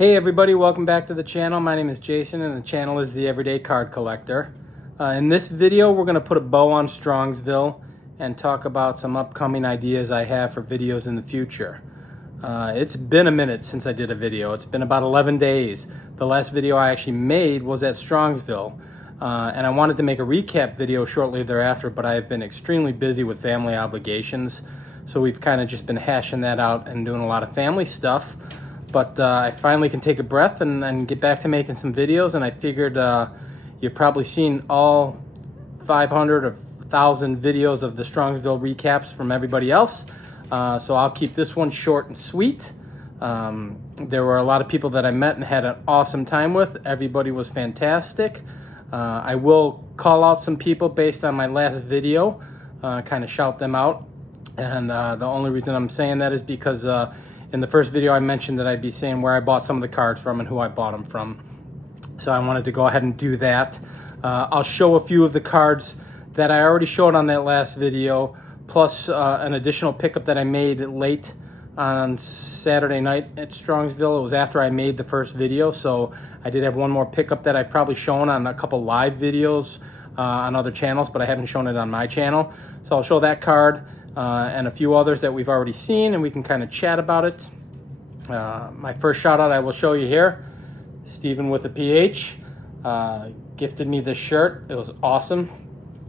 Hey everybody, welcome back to the channel. My name is Jason and the channel is The Everyday Card Collector. In this video, we're going to put a bow on Strongsville and talk about some upcoming ideas I have for videos in the future. It's been a minute since I did a video. It's been about 11 days. The last video I actually made was at Strongsville. And I wanted to make a recap video shortly thereafter, but I have been extremely busy with family obligations. So we've kind of just been hashing that out and doing a lot of family stuff. But I finally can take a breath and get back to making some videos, and I figured you've probably seen all 500 or 1,000 videos of the Strongsville recaps from everybody else. So I'll keep this one short and sweet. There were a lot of people that I met and had an awesome time with. Everybody was fantastic. I will call out some people based on my last video, kind of shout them out. And the only reason I'm saying that is because in the first video, I mentioned that I'd be saying where I bought some of the cards from and who I bought them from. So I wanted to go ahead and do that. I'll show a few of the cards that I already showed on that last video, plus an additional pickup that I made late on Saturday night at Strongsville. It was after I made the first video, so I did have one more pickup that I've probably shown on a couple live videos on other channels, but I haven't shown it on my channel. So I'll show that card. And a few others that we've already seen, and we can kind of chat about it. My first shout out I will show you here. Stephen with a PH gifted me this shirt. It was awesome.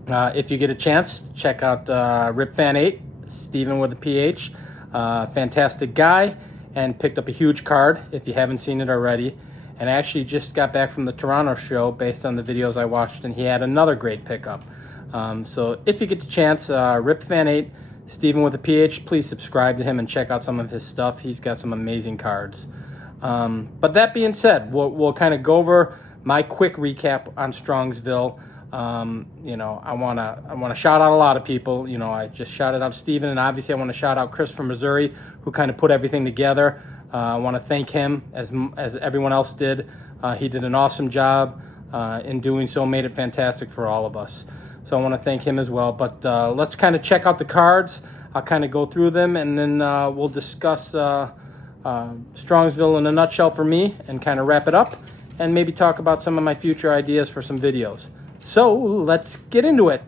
If you get a chance, check out RipFan8, Stephen with a PH. Fantastic guy, and picked up a huge card if you haven't seen it already. And I actually just got back from the Toronto show based on the videos I watched, and he had another great pickup. So if you get the chance, RipFan8, Stephen with a PH, please subscribe to him and check out some of his stuff. He's got some amazing cards. But that being said, we'll kind of go over my quick recap on Strongsville. You know, I wanna shout out a lot of people. You know, I just shouted out Stephen, and obviously I want to shout out Chris from Missouri, who kind of put everything together. I want to thank him as everyone else did. He did an awesome job in doing so, made it fantastic for all of us. So I want to thank him as well. But let's kind of check out the cards. I'll kind of go through them, and then we'll discuss Strongsville in a nutshell for me and kind of wrap it up and maybe talk about some of my future ideas for some videos. So let's get into it.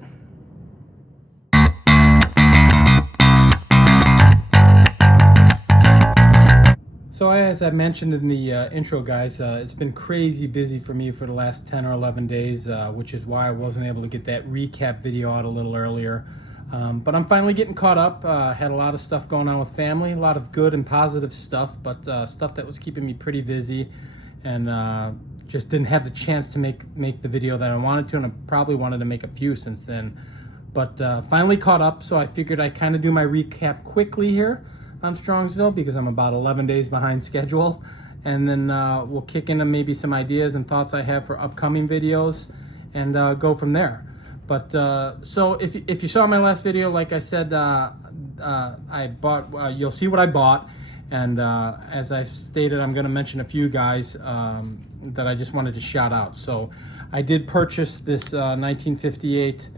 So as I mentioned in the intro, guys, it's been crazy busy for me for the last 10 or 11 days, which is why I wasn't able to get that recap video out a little earlier. But I'm finally getting caught up. Had a lot of stuff going on with family, a lot of good and positive stuff, but stuff that was keeping me pretty busy, and just didn't have the chance to make the video that I wanted to, and I probably wanted to make a few since then. But finally caught up, so I figured I'd kind of do my recap quickly here on Strongsville because I'm about 11 days behind schedule, and then we'll kick into maybe some ideas and thoughts I have for upcoming videos and go from there. But so if you saw my last video, like I said, I bought, you'll see what I bought, and as I stated, I'm going to mention a few guys that I just wanted to shout out. So I did purchase this 1958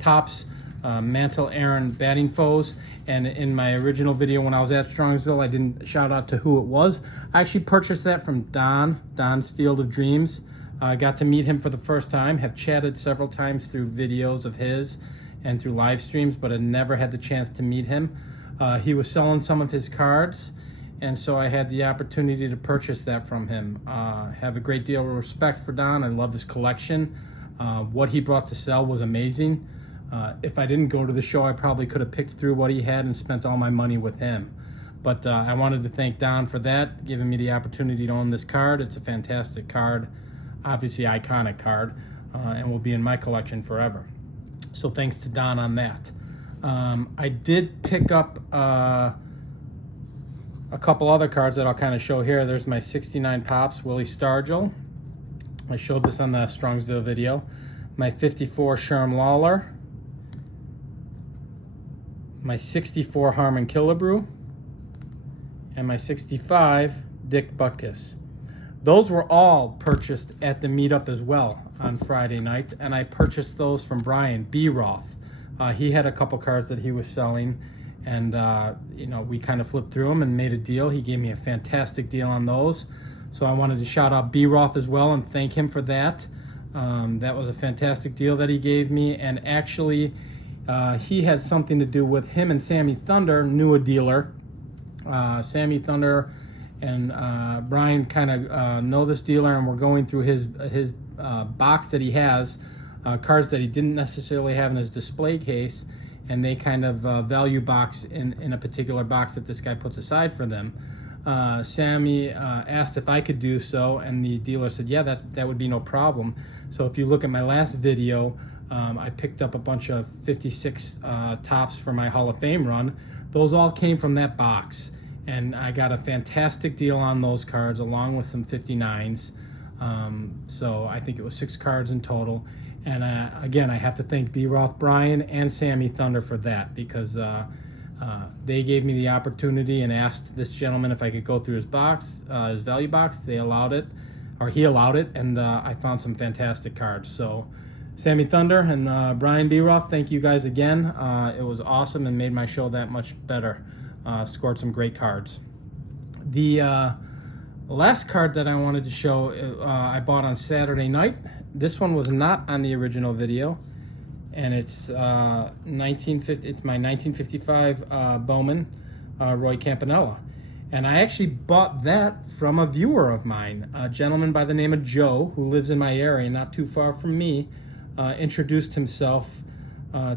Topps Mantle Aaron batting foes, and in my original video when I was at Strongsville, I didn't shout out to who it was. I actually purchased that from Don's Field of Dreams. I got to meet him for the first time, have chatted several times through videos of his and through live streams, but I never had the chance to meet him. He was selling some of his cards, and so I had the opportunity to purchase that from him. Have a great deal of respect for Don. I love his collection. What he brought to sell was amazing. If I didn't go to the show, I probably could have picked through what he had and spent all my money with him. But I wanted to thank Don for that, giving me the opportunity to own this card. It's a fantastic card, obviously iconic card, and will be in my collection forever. So thanks to Don on that. I did pick up a couple other cards that I'll kind of show here. There's my 69 Pops, Willie Stargell. I showed this on the Strongsville video. My 54 Sherm Lawler. My 64 Harmon Killebrew, and my 65 Dick Butkus. Those were all purchased at the meetup as well on Friday night, and I purchased those from Brian B. Roth. He had a couple cards that he was selling, and you know, we kind of flipped through them and made a deal. He gave me a fantastic deal on those, so I wanted to shout out B-Roth as well and thank him for that. That was a fantastic deal that he gave me, and actually he had something to do with him and Sammy Thunder knew a dealer. Sammy Thunder and Brian kind of know this dealer, and we're going through his box that he has, cards that he didn't necessarily have in his display case, and they kind of value box in a particular box that this guy puts aside for them. Sammy asked if I could do so, and the dealer said, yeah, that would be no problem. So if you look at my last video, I picked up a bunch of 56 tops for my Hall of Fame run. Those all came from that box, and I got a fantastic deal on those cards along with some 59s. So I think it was 6 cards in total. And again, I have to thank B-Roth Brian and Sammy Thunder for that, because they gave me the opportunity and asked this gentleman if I could go through his box, his value box. They allowed it, or he allowed it, and I found some fantastic cards. So Sammy Thunder and Brian B-Roth, thank you guys again. It was awesome and made my show that much better. Scored some great cards. The last card that I wanted to show, I bought on Saturday night. This one was not on the original video, and it's 1950. It's my 1955 Bowman, Roy Campanella, and I actually bought that from a viewer of mine, a gentleman by the name of Joe, who lives in my area, not too far from me. Introduced himself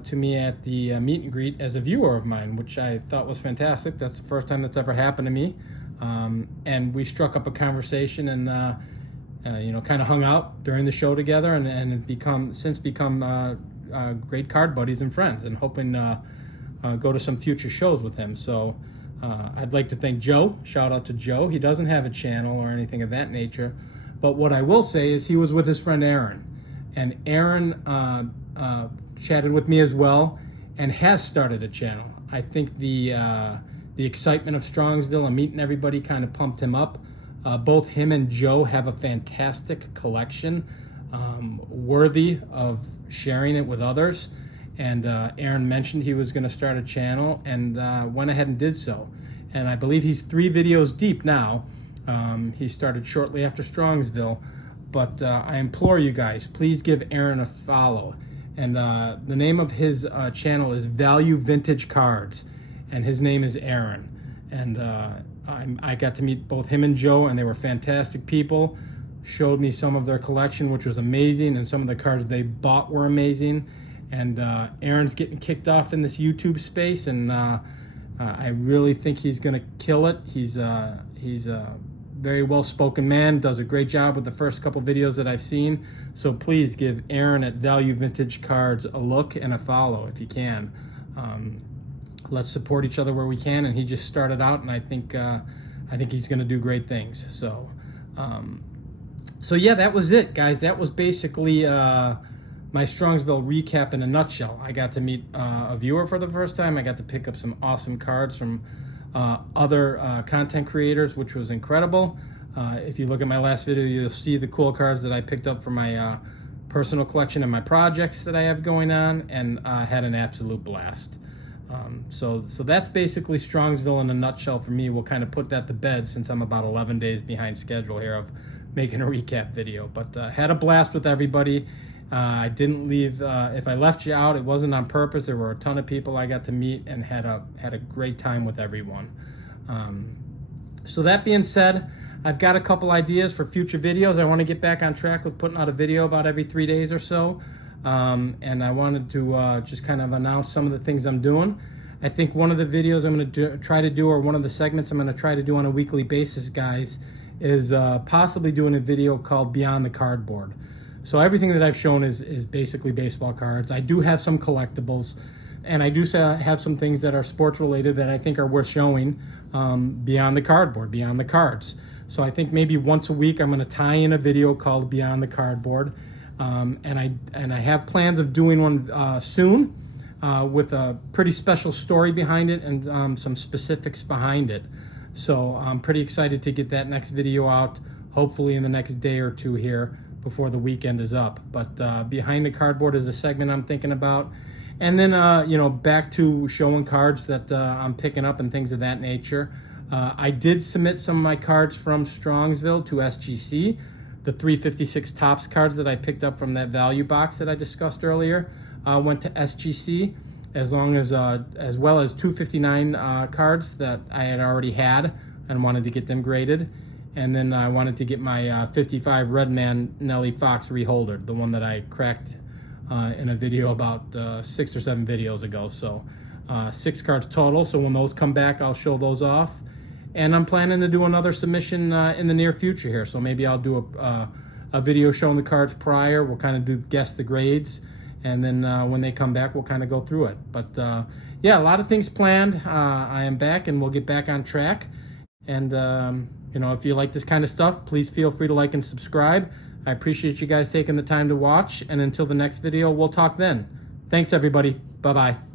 to me at the meet and greet as a viewer of mine, which I thought was fantastic. That's the first time that's ever happened to me, and we struck up a conversation and. You know, kind of hung out during the show together, and since become great card buddies and friends, and hoping go to some future shows with him. So I'd like to thank Joe. Shout out to Joe. He doesn't have a channel or anything of that nature, but what I will say is he was with his friend Aaron, and Aaron chatted with me as well and has started a channel. I think the excitement of Strongsville and meeting everybody kind of pumped him up. Both him and Joe have a fantastic collection, worthy of sharing it with others. And Aaron mentioned he was going to start a channel, and went ahead and did so. And I believe he's 3 videos deep now. He started shortly after Strongsville. But I implore you guys, please give Aaron a follow. And the name of his channel is Value Vintage Cards, and his name is Aaron. And I got to meet both him and Joe, and they were fantastic people. Showed me some of their collection, which was amazing, and some of the cards they bought were amazing. And Aaron's getting kicked off in this YouTube space, and I really think he's going to kill it. He's a very well-spoken man, does a great job with the first couple videos that I've seen. So please give Aaron at Value Vintage Cards a look and a follow if you can. Let's support each other where we can, and he just started out, and I think he's going to do great things. So yeah, that was it, guys. That was basically my Strongsville recap in a nutshell. I got to meet a viewer for the first time. I got to pick up some awesome cards from other content creators, which was incredible. If you look at my last video, you'll see the cool cards that I picked up for my personal collection and my projects that I have going on, and had an absolute blast. So that's basically Strongsville in a nutshell for me. We'll kind of put that to bed since I'm about 11 days behind schedule here of making a recap video. But had a blast with everybody. I didn't leave. If I left you out, it wasn't on purpose. There were a ton of people I got to meet, and had a great time with everyone. So that being said, I've got a couple ideas for future videos. I want to get back on track with putting out a video about every 3 days or so. And I wanted to just kind of announce some of the things I'm doing. I think one of the videos I'm going to try to do, or one of the segments I'm going to try to do on a weekly basis, guys, is possibly doing a video called Beyond the Cardboard. So everything that I've shown is basically baseball cards. I do have some collectibles, and I do have some things that are sports related that I think are worth showing beyond the cardboard, beyond the cards. So I think maybe once a week I'm going to tie in a video called Beyond the Cardboard. And I have plans of doing one soon with a pretty special story behind it, and some specifics behind it. So I'm pretty excited to get that next video out, hopefully in the next day or two here before the weekend is up. But Behind the Cardboard is a segment I'm thinking about. And then, you know, back to showing cards that I'm picking up and things of that nature. I did submit some of my cards from Strongsville to SGC. The 356 Topps cards that I picked up from that value box that I discussed earlier went to SGC, as well as 259 cards that I had already had and wanted to get them graded. And then I wanted to get my 55 Redman Nelly Fox reholdered, the one that I cracked in a video about 6 or 7 videos ago. So 6 cards total. So when those come back, I'll show those off. And I'm planning to do another submission in the near future here. So maybe I'll do a video showing the cards prior. We'll kind of guess the grades. And then when they come back, we'll kind of go through it. But yeah, a lot of things planned. I am back and we'll get back on track. And you know, if you like this kind of stuff, please feel free to like and subscribe. I appreciate you guys taking the time to watch. And until the next video, we'll talk then. Thanks, everybody. Bye-bye.